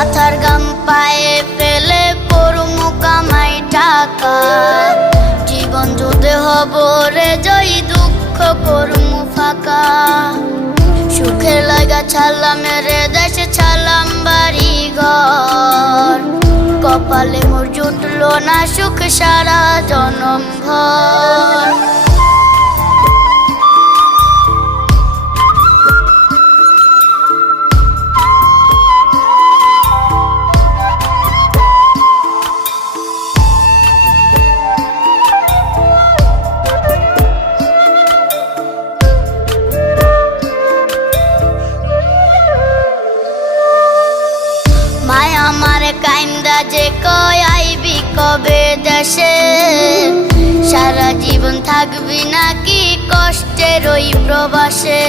মাথার গাম পায়ে ফেলে করমু কামাই টাকা, জীবন যুদ্ধে হব রে জয়, দুঃখ করমু ফাঁকা। সুখের লাগা ছাড়লাম রে দেশে, ছাড়লাম বাড়ি ঘর, কপালে মোর জুটলো না সুখ সারা জনম ভর। মায়া মারে কাইন্দা যে কয় আইবি কবে দেশে, সারা জীবন থাকবি নাকি কষ্টের ওই প্রবাসে।